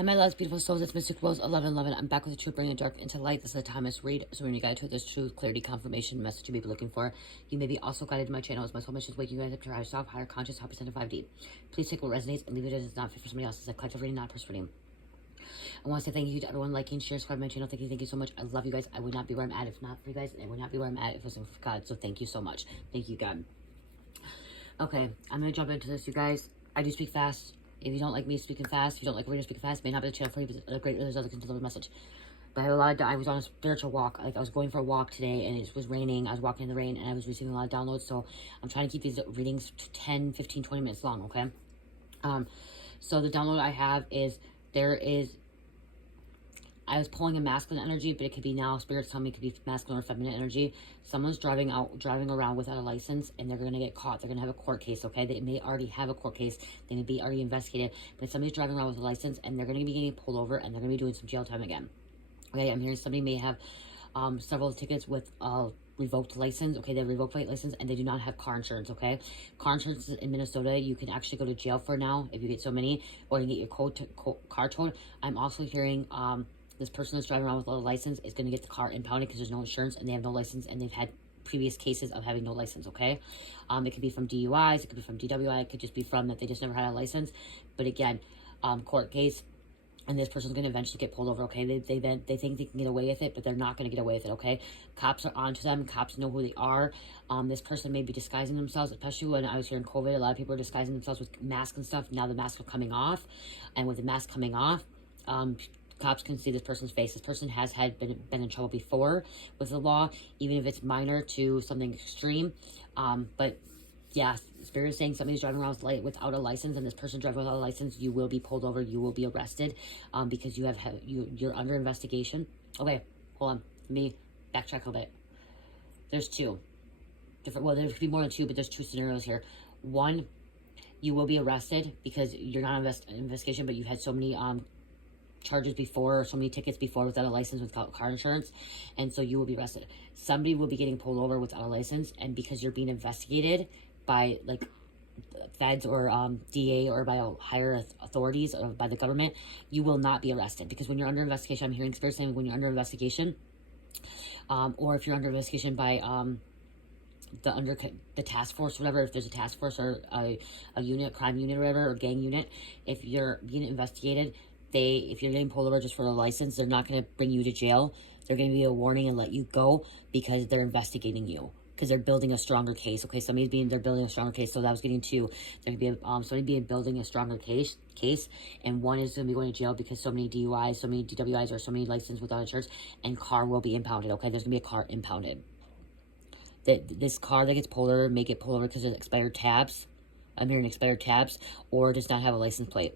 Hi, my loves, beautiful souls. It's Mystic Rose 1111. I'm back with the truth, bringing dark into light. This is a timeless read. So when you guide to this truth, clarity, confirmation, message you may be looking for. You may be also guided to my channel as my soul mission is waking you guys up to your higher self, higher conscious, help you 5D. Please take what resonates and leave it as it's not fit for somebody else. It's a collective reading, not a personal reading. I want to say thank you to everyone liking, share, subscribe to my channel. Thank you so much. I love you guys. I would not be where I'm at if not for you guys. I would not be where I'm at if it wasn't for God. So thank you so much. Thank you, God. Okay, I'm going to jump into this, you guys. I do speak fast. If you don't like me speaking fast, if you don't like reading speaking fast, may not be the channel for you, but there's other things to deliver a message. But I had a lot of, I was on a spiritual walk. Like, I was going for a walk today, and it was raining. I was walking in the rain, and I was receiving a lot of downloads. So I'm trying to keep these readings to 10, 15, 20 minutes long, okay? So the download I have is, I was pulling a masculine energy, but it could be now, spirits tell me it could be masculine or feminine energy. Someone's driving around without a license, and they're going to get caught. They're going to have a court case, okay? They may already have a court case. They may be already investigated, but somebody's driving around with a license, and they're going to be getting pulled over, and they're going to be doing some jail time again. Okay, I'm hearing somebody may have several tickets with revoked license. Okay, they revoked license, and they do not have car insurance. Okay, car insurance in Minnesota, you can actually go to jail for now if you get so many, or you get your car towed. I'm also hearing this person that's driving around with a license is going to get the car impounded because there's no insurance and they have no license, and they've had previous cases of having no license. Okay, it could be from DUIs, it could be from DWI, it could just be from that they just never had a license. But again, court case. And this person's going to eventually get pulled over, okay? They think they can get away with it, but they're not going to get away with it, okay? Cops are onto them. Cops know who they are. This person may be disguising themselves, especially when I was here in COVID. A lot of people are disguising themselves with masks and stuff. Now the masks are coming off. And with the mask coming off, cops can see this person's face. This person has been in trouble before with the law, even if it's minor to something extreme. But yeah, Spirit is saying somebody's driving around without a license, and this person driving without a license, you will be pulled over, you will be arrested, because you're under investigation. Okay, hold on. Let me backtrack a little bit. There's two different, well, there could be more than two, but there's two scenarios here. One, you will be arrested because you're not an investigation, but you've had so many charges before, or so many tickets before without a license, without car insurance, and so you will be arrested. Somebody will be getting pulled over without a license, and because you're being investigated by like feds or DA or by higher authorities or by the government, you will not be arrested. Because when you're under investigation, I'm hearing Spirit saying when you're under investigation, or if you're under investigation by the task force or whatever, if there's a task force or a unit, crime unit or whatever, or gang unit, if you're being investigated, if you're getting pulled over just for a license, they're not going to bring you to jail. They're going to give you a warning and let you go because they're investigating you. Because they're building a stronger case. Okay, they're building a stronger case. So that was getting to, there could be somebody building a stronger case, and one is going to be going to jail because so many DUIs, so many DWIs, or so many licenses without insurance, and car will be impounded. Okay, there's going to be a car impounded. This car that gets pulled over may get pulled over because of expired tabs. I'm hearing expired tabs, or does not have a license plate.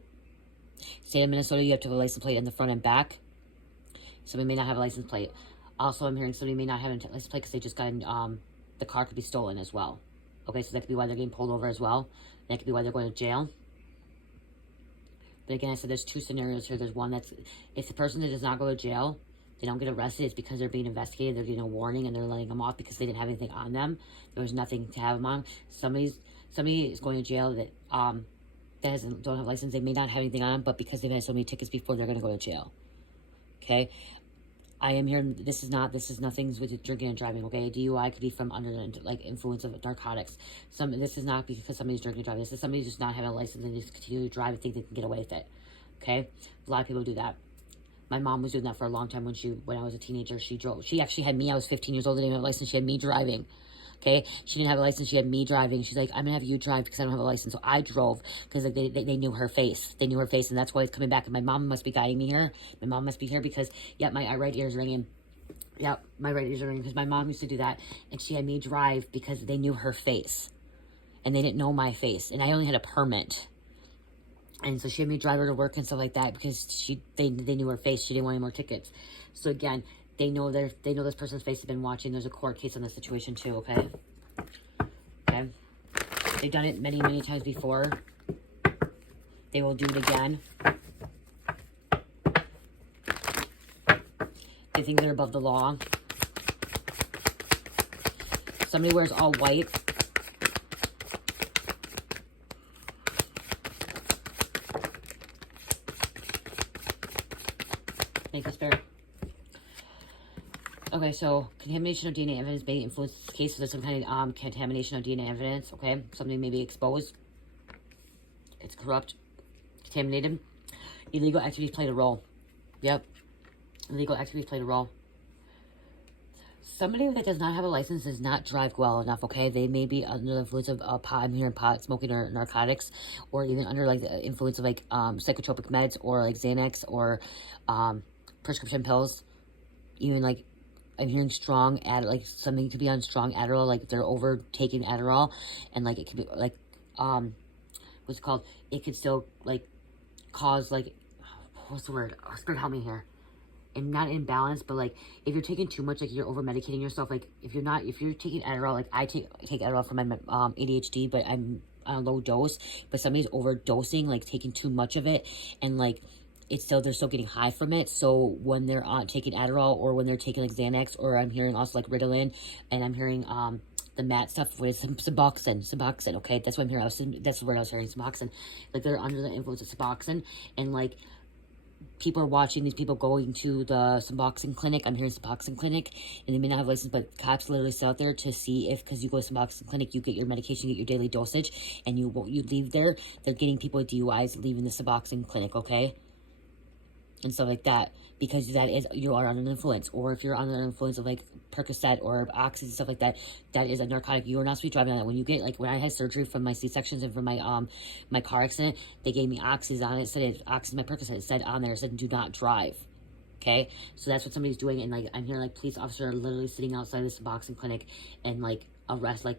State of Minnesota, you have to have a license plate in the front and back. Somebody may not have a license plate. Also, I'm hearing somebody may not have a license plate because they just got the car could be stolen as well. Okay, so that could be why they're getting pulled over as well. That could be why they're going to jail. But again, I said there's two scenarios here. There's one that's, if the person that does not go to jail, they don't get arrested, it's because they're being investigated. They're getting a warning and they're letting them off because they didn't have anything on them. There was nothing to have them on. Somebody is going to jail that don't have a license. They may not have anything on them, but because they've had so many tickets before, they're going to go to jail. Okay. I am hearing this is nothing with drinking and driving, okay? DUI could be from under like influence of narcotics. This is not because somebody's drinking and driving. This is somebody just not having a license and just continue to drive and think they can get away with it. Okay? A lot of people do that. My mom was doing that for a long time when I was a teenager. She drove. She actually had me. I was 15 years old. I didn't have a license. She had me driving. Okay, she didn't have a license. She had me driving. She's like, I'm gonna have you drive because I don't have a license. So I drove because like, they knew her face. They knew her face, and that's why it's coming back. And my mom must be guiding me here. My mom must be here because my right ear's ringing. Yep, my right ear's ringing because my mom used to do that, and she had me drive because they knew her face, and they didn't know my face, and I only had a permit. And so she had me drive her to work and stuff like that because they knew her face. She didn't want any more tickets. So again, they know this person's face has been watching. There's a court case on this situation too, okay? Okay. They've done it many, many times before. They will do it again. They think they're above the law. Somebody wears all white. Thank you, Spirit. Okay, so contamination of DNA evidence may influence cases of some kind of contamination of DNA evidence. Okay, something may be exposed. It's corrupt, contaminated. Illegal activities played a role. Yep, illegal activities played a role. Somebody that does not have a license does not drive well enough, okay? They may be under the influence of pot, I'm hearing pot, smoking, or narcotics, or even under, like, the influence of, like, psychotropic meds, or, like, Xanax, or prescription pills. Even, like, I'm hearing strong, like, something could be on strong Adderall, like, they're overtaking Adderall, and, like, it could be, like, what's it called? It could still, like, cause, like, what's the word? Oh, Spirit, help me here. And not imbalance, but like if you're taking too much, like you're over medicating yourself. Like if you're taking Adderall, like I take Adderall for my ADHD, but I'm on a low dose. But somebody's overdosing, like taking too much of it, and like they're still getting high from it. So when they're taking Adderall, or when they're taking like Xanax, or I'm hearing also like Ritalin, and I'm hearing the mat stuff with some Suboxone. Okay, that's what I'm hearing. That's the word I was hearing, Suboxone. Like they're under the influence of Suboxone, and like people are watching these people going to the Suboxone clinic. I'm hearing Suboxone clinic, and they may not have a license, but cops literally sit out there to see if, because you go to Suboxone clinic, you get your medication, you get your daily dosage, and you leave there. They're getting people with DUIs leaving the Suboxone clinic, okay? And stuff like that, because you are under an influence. Or if you're under the influence of like Percocet or Oxy and stuff like that, that is a narcotic. You are not supposed to be driving on that. When you get, like, when I had surgery from my C-sections and from my my car accident, they gave me Oxys on it. It said Oxys, my Percocet, it said on there, it said do not drive. Okay, so that's what somebody's doing, and like I'm hearing like police officers are literally sitting outside this boxing clinic and like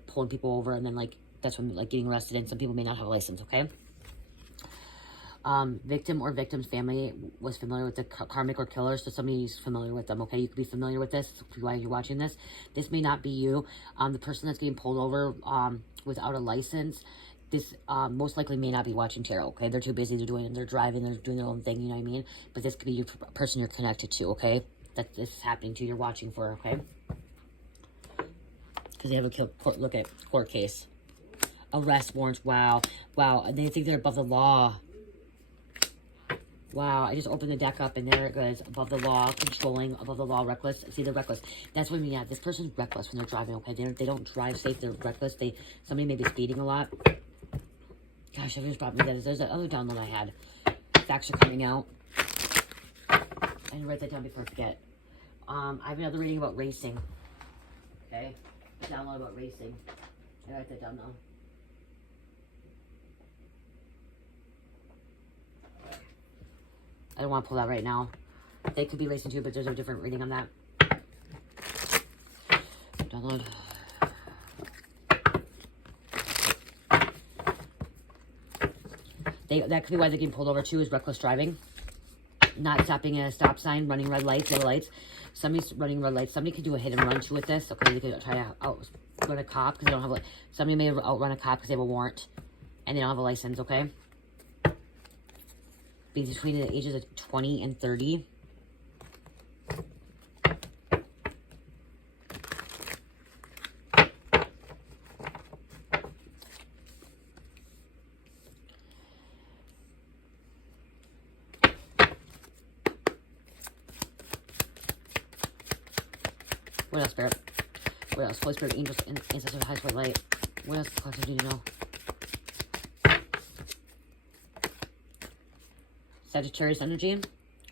pulling people over, and then like that's when like getting arrested, and some people may not have a license. Okay. Victim or victim's family was familiar with the karmic or killer, so somebody's familiar with them, okay? You could be familiar with this while you're watching this. This may not be you. The person that's getting pulled over without a license, this most likely may not be watching tarot, okay? They're too busy, they're driving, they're doing their own thing, you know what I mean? But this could be your person you're connected to, okay? That this is happening to, you're watching for, okay? Because they have a look at court case. Arrest warrants, wow. Wow, they think they're above the law. Wow, I just opened the deck up, and there it goes. Above the law, controlling, above the law, reckless. See, they're reckless. That's what I mean. Yeah, this person's reckless when they're driving, okay? They don't drive safe. They're reckless. Somebody may be speeding a lot. Gosh, I just brought me that. There's that other download I had. Facts are coming out. I didn't write that down before I forget. I have another reading about racing. Okay? A download about racing. I write that down, though. I don't want to pull that right now. They could be racing too, but there's a different reading on that. Download. That could be why they're getting pulled over too, is reckless driving. Not stopping at a stop sign, running red lights, yellow lights. Somebody's running red lights. Somebody could do a hit and run too with this. Okay, they could try to outrun a cop because they don't have somebody may outrun a cop because they have a warrant and they don't have a license, okay? Be between the ages of 20 and 30. What else, Spirit? What else? Holy Spirit, angels, and ancestors, highest white light. What else do you know? Sagittarius energy,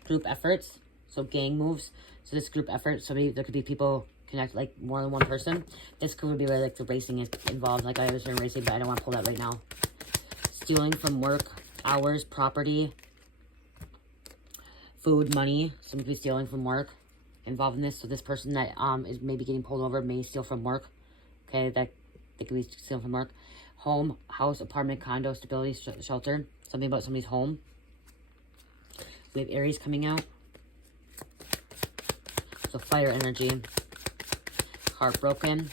group efforts, so gang moves. So this group effort, there could be people connect, like more than one person. This could be where like the racing is involved. Like I was in racing, but I don't want to pull that right now. Stealing from work, hours, property, food, money. Somebody could be stealing from work, involved in this. So this person that is maybe getting pulled over may steal from work. Okay, that they could be stealing from work. Home, house, apartment, condo, stability, shelter. Something about somebody's home. We have Aries coming out. So fire energy. Heartbroken.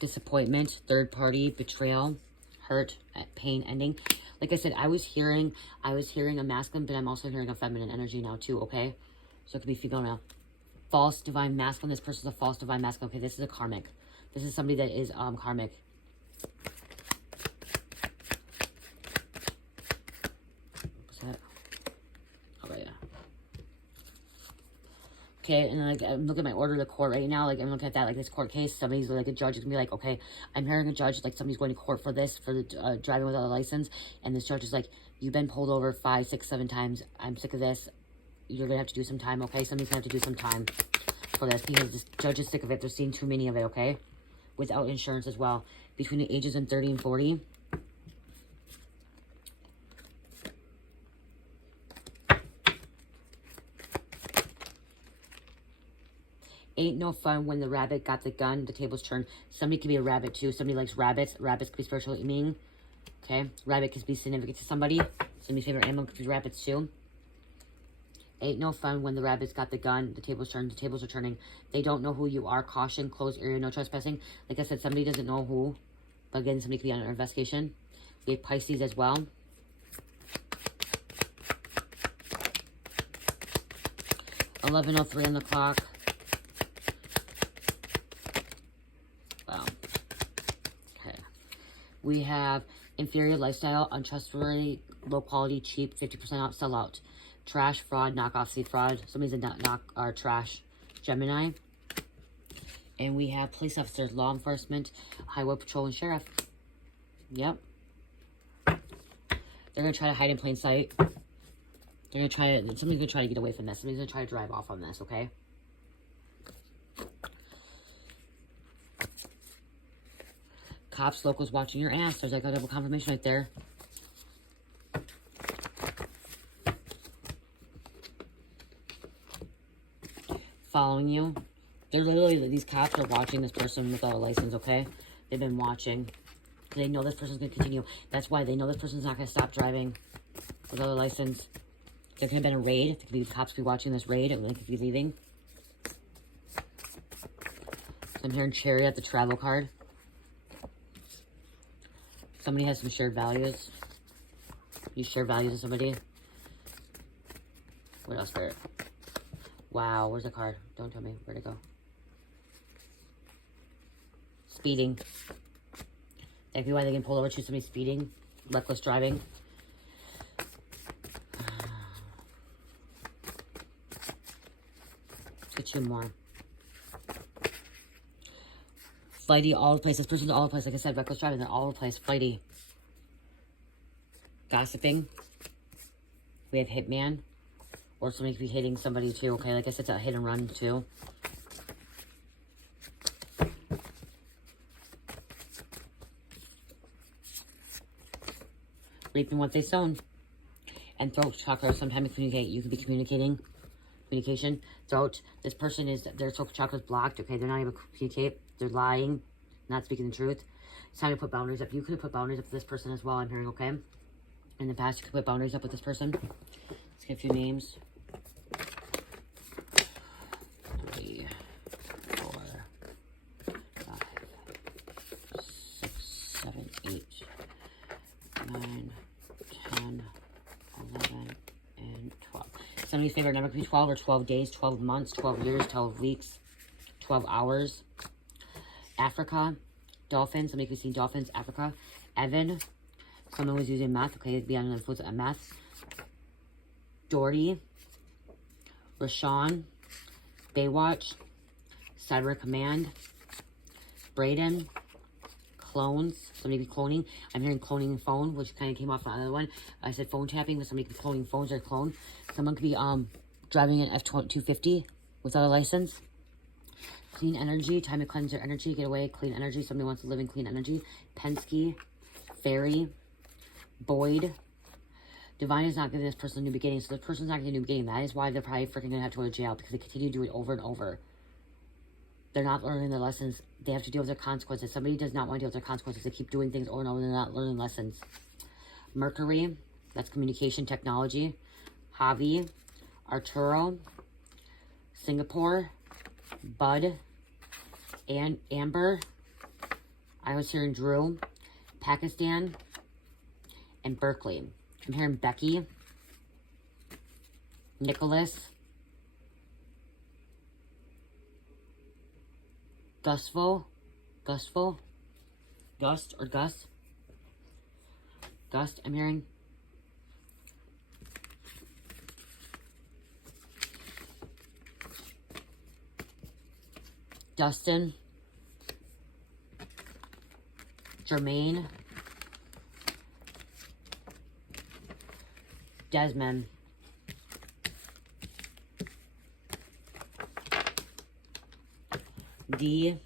Disappointment. Third party. Betrayal. Hurt. Pain ending. Like I said, I was hearing a masculine, but I'm also hearing a feminine energy now too, okay? So it could be female. False divine masculine. This person's a false divine masculine. Okay, this is a karmic. This is somebody that is karmic. Okay, and like I'm looking at my order to court right now. Like I'm looking at that, like this court case. Somebody's like a judge is gonna be like, okay, I'm hearing a judge like somebody's going to court for this for the driving without a license, and this judge is like, you've been pulled over 5, 6, 7 times. I'm sick of this. You're gonna have to do some time. Okay, somebody's gonna have to do some time for this because this judge is sick of it. They're seeing too many of it. Okay, without insurance as well, between the ages of 30 and 40. Ain't no fun when the rabbit got the gun, the tables turned. Somebody could be a rabbit too. Somebody likes rabbits. Rabbits could be spiritual meaning. Okay. Rabbit could be significant to somebody. Somebody's favorite animal could be rabbits too. Ain't no fun when the rabbits got the gun, the tables turned, the tables are turning. They don't know who you are. Caution, closed area, no trespassing. Like I said, somebody doesn't know who. But again, somebody could be under investigation. We have Pisces as well. $11:03 on the clock. Wow. Okay. We have inferior lifestyle, untrustworthy, low quality, cheap, 50% off, sell out. Trash, fraud, knockoff, seed fraud. Somebody's a knock or trash. Gemini. And we have police officers, law enforcement, highway patrol, and sheriff. Yep. They're going to try to hide in plain sight. They're going to try to, somebody's going to try to get away from this. Somebody's going to try to drive off on this, okay? Cops, locals watching your ass. There's like a double confirmation right there. Following you. They're literally, these cops are watching this person without a license, okay? They've been watching. They know this person's going to continue. That's why they know this person's not going to stop driving without a license. There could have been a raid. There could be cops be watching this raid. It could be leaving. So I'm hearing Chariot, the travel card. Somebody has some shared values. You share values with somebody. What else, Spirit? Wow, where's the card? Don't tell me. Where'd it go? Speeding. That could be why they can pull over to somebody speeding. Reckless driving. Let's get 2 more. Flighty, all over the place. This person's all over the place. Like I said, reckless driving. They're all over the place. Flighty. Gossiping. We have hitman. Or somebody could be hitting somebody too. Okay, like I said, it's a hit and run too. Reaping what they sown. And throat chakra. Sometimes communicate. You could be communicating. Communication. Throat. This person is, their throat chakra is blocked. Okay, they're not able to communicate. They're lying. Not speaking the truth. It's time to put boundaries up. You could have put boundaries up with this person as well, I'm hearing, okay? In the past, you could put boundaries up with this person. Let's get a few names. 3, 4, 5, 6, 7, 8, 9, 10, 11, and 12. Somebody's favorite number could be 12 or 12 days, 12 months, 12 years, 12 weeks, 12 hours. Africa, dolphins. Somebody could be seeing dolphins, Africa. Evan, someone was using meth. Okay, be on the influence of meth. Doherty, Rashawn, Baywatch, Cyber Command, Braden, clones. Somebody be cloning. I'm hearing cloning phone, which kind of came off the other one. I said phone tapping, but somebody could be cloning phones or clone. Someone could be driving an F250 without a license. Clean energy, time to cleanse their energy, get away, clean energy. Somebody wants to live in clean energy. Penske, Fairy, Boyd. Divine is not giving this person a new beginning, so this person's not getting a new beginning. That is why they're probably freaking going to have to go to jail, because they continue to do it over and over. They're not learning their lessons. They have to deal with their consequences. Somebody does not want to deal with their consequences. They keep doing things over and over, and they're not learning lessons. Mercury, that's communication technology. Javi, Arturo, Singapore, Bud, and Amber. I was hearing Drew, Pakistan, and Berkeley. I'm hearing Becky, Nicholas, Gust, I'm hearing. Dustin, Jermaine, Desmond, D,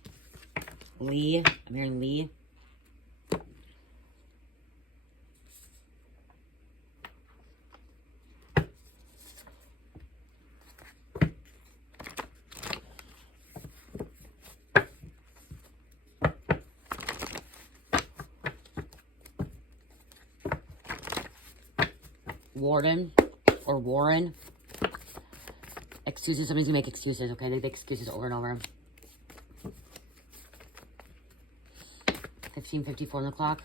Lee, I'm hearing Lee, Warden or Warren. Excuses. Somebody's gonna make excuses, okay? They make excuses over and over. 15:54 on the clock.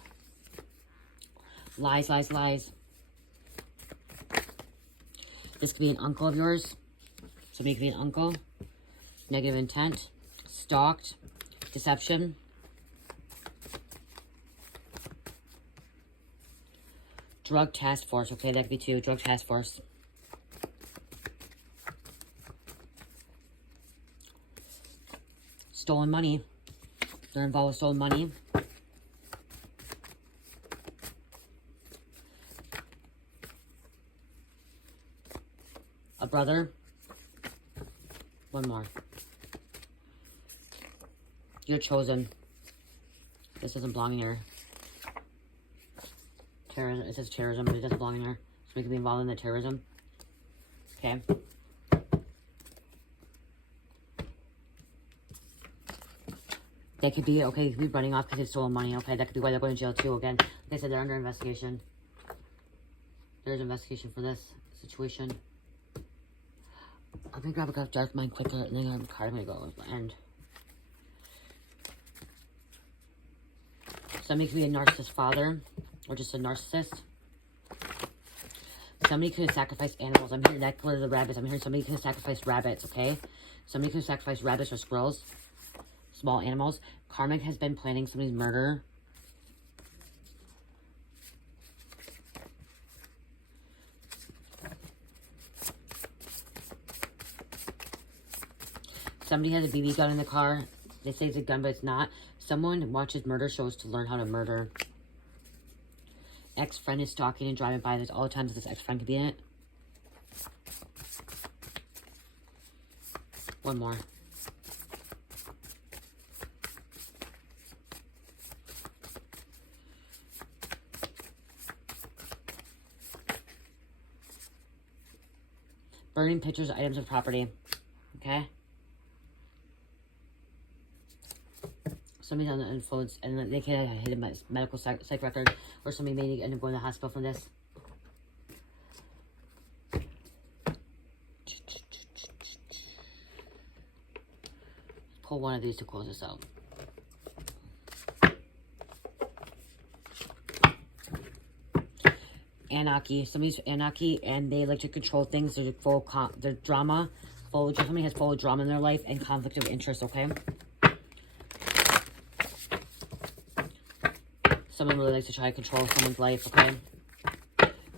Lies, lies, lies. This could be an uncle of yours. Somebody could be an uncle. Negative intent. Stalked. Deception. Drug task force. Okay, that could be two. Drug task force. Stolen money. They're involved with stolen money. A brother. One more. You're chosen. This doesn't belong in here. Terrorism. It says terrorism, but it doesn't belong in here. So we could be involved in the terrorism. Okay. They could be, okay, they could be running off because they stole money. Okay, that could be why they're going to jail too. Again, like I said, they're under investigation. There's investigation for this situation. I'm going to grab a cup of dark mind quicker, and then I'm going to go end. Somebody could be a narcissist father, or just a narcissist. Somebody could have sacrificed animals. I'm hearing that color of the rabbits. I'm hearing somebody could have sacrificed rabbits, okay? Somebody could have sacrificed rabbits or squirrels. Small animals. Karmic has been planning somebody's murder. Somebody has a BB gun in the car. They say it's a gun, but it's not. Someone watches murder shows to learn how to murder. Ex-friend is stalking and driving by. There's all the times that this ex-friend could be in it. One more. Burning pictures, items of property. Okay? Somebody's on the influence, and they can hit a medical psych record, or somebody may end up going to the hospital from this. Pull one of these to close this out. Anarchy. Somebody's anarchy, and they like to control things. They're full they're drama. Somebody has full of drama in their life and conflict of interest, okay? Someone really likes to try to control someone's life, okay?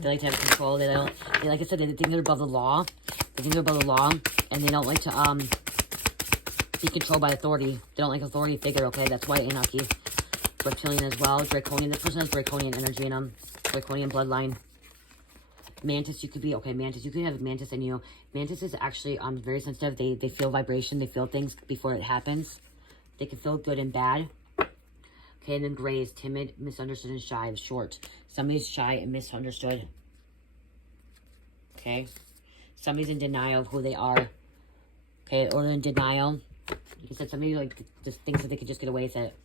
They like to have control. They like I said, they think they're above the law. They think they're above the law, and they don't like to be controlled by authority. They don't like authority figure, okay? That's why anarchy. Reptilian as well. Draconian. This person has draconian energy in them. Draconian bloodline. Mantis, you could be, okay, Mantis, you could have Mantis in you. Mantis is actually very sensitive. They feel vibration. They feel things before it happens. They can feel good and bad. Okay, and then Gray is timid, misunderstood, and shy. Is short. Somebody's shy and misunderstood. Okay. Somebody's in denial of who they are. Okay, or in denial. Like I said, somebody like just thinks that they could just get away with it.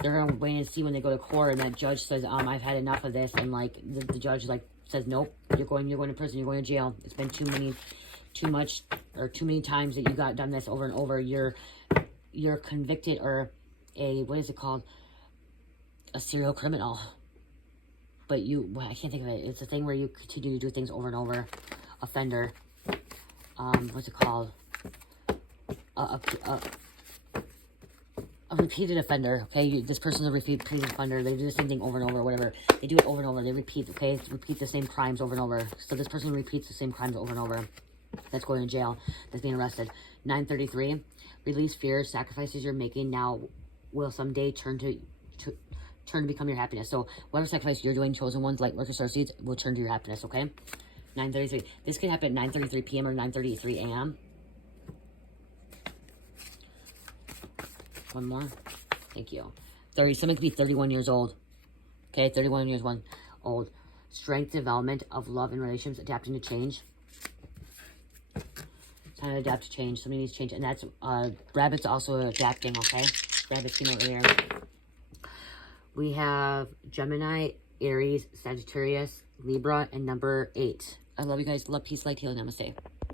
They're going to wait and see when they go to court, and that judge says, I've had enough of this, and like the judge like says, nope, you're going to prison, you're going to jail. It's been too many times that you got done this over and over. You're convicted, or what is it called? A serial criminal. But I can't think of it. It's a thing where you continue to do things over and over. Offender. What's it called? A repeated offender, okay? This person's a repeated offender. They do the same thing over and over, whatever. They do it over and over. They repeat, okay? Repeat the same crimes over and over. So this person repeats the same crimes over and over. that's going to jail, that's being arrested. 933, release fear, sacrifices you're making now will someday turn to become your happiness. So whatever sacrifice you're doing, chosen ones, light work, or star seeds, will turn to your happiness, okay? 933. This could happen at 9:33 p.m. or 9:33 a.m. One more. Thank you. 30. Someone could be 31 years old. Okay, 31 years old. Strength, development of love and relationships, adapting to change. Time to adapt to change. Somebody needs to change. And that's, rabbits also adapting, okay? Rabbits came over here. We have Gemini, Aries, Sagittarius, Libra, and number 8. I love you guys. Love, peace, light, healing. Namaste.